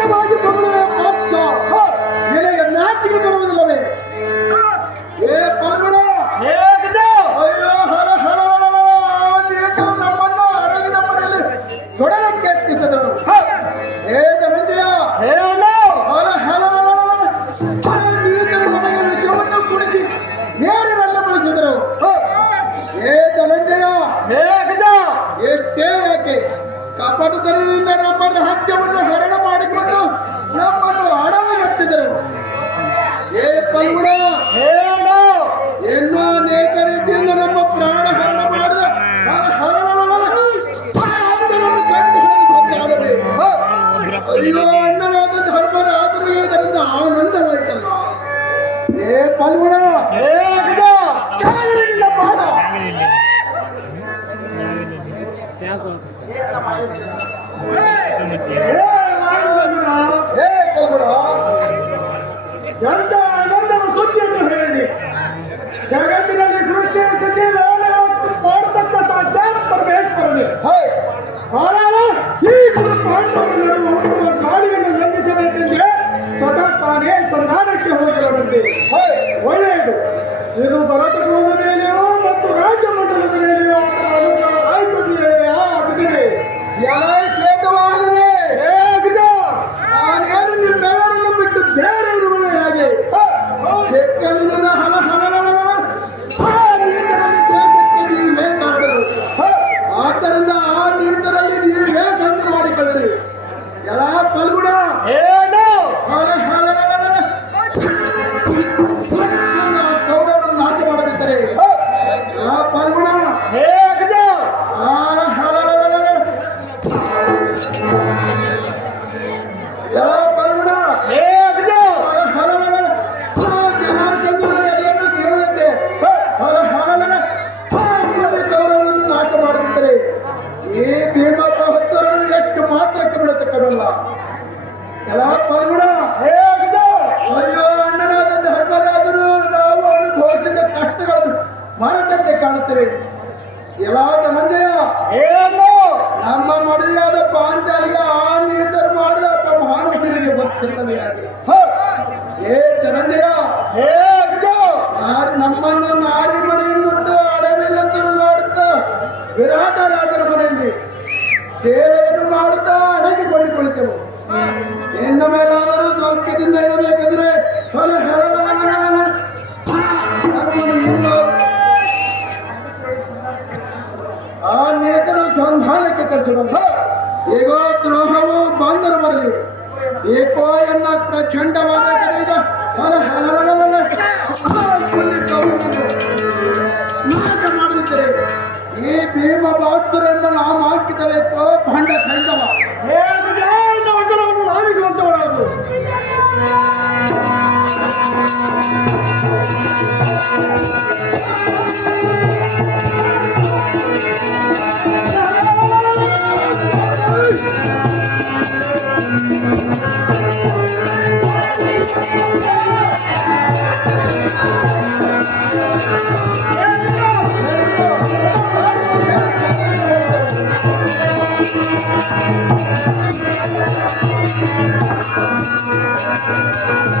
ಸಹಜವಾಗಿ ಜನರಿಂದ ನಮ್ಮ ರಾಜ್ಯವನ್ನು ಹರಣ ಮಾಡಿಕೊಂಡು ನಮ್ಮನ್ನು ಹಣ ಎತ್ತಿದರು. ಏ ಪಲ್ಗುಣ! ಚಂದ ಆನಂದದ ಸುದ್ದಿಯನ್ನು ಹೇಳಿದೆ ಜಗತ್ತಿನಲ್ಲಿ ಸೃಷ್ಟಿ ಸ್ಥಿತಿ ಮಾಡ್ತಕ್ಕ ಸಾಕ್ಷಾತ್ ಪರಮೇಶ್ವರನೇ ಹಾಗಾಗಿ ಗಾಳಿಯನ್ನು ಕಾಣುತ್ತೇವೆ. ಎಲ್ಲ ಧನಂಜಯ ನಮ್ಮ ಮಡದಿಯಾದ ಪಾಂಚಾಲಿಗ ಆ ನೀತರು ಮಾಡಿದ ಮಹಾನುಭಾವರಿಗೆ ಬರ್ತಿರ್ತವೆ ಏ ಚನಂಜಯ ನಮ್ಮನ್ನು ನಾರಿ ಮನೆಯನ್ನು ಅಡವಿಲ್ಲ ತಿರುಗಾಡುತ್ತ ವಿರಾಟ ರಾಜರ ಮನೆಯಲ್ಲಿ ಸೇವೆ ಎನ್ನ ಪ್ರಚಂಡವಾದ ಕರೆಯಿದ. ನಾಶ ಮಾಡಿದರೆ ಈ ಭೀಮ ಭಕ್ತರನ್ನು ನಾವು ಹಾಕಿದಬೇಕು ಭಂಡ ಖಂಡವ Thank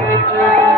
Música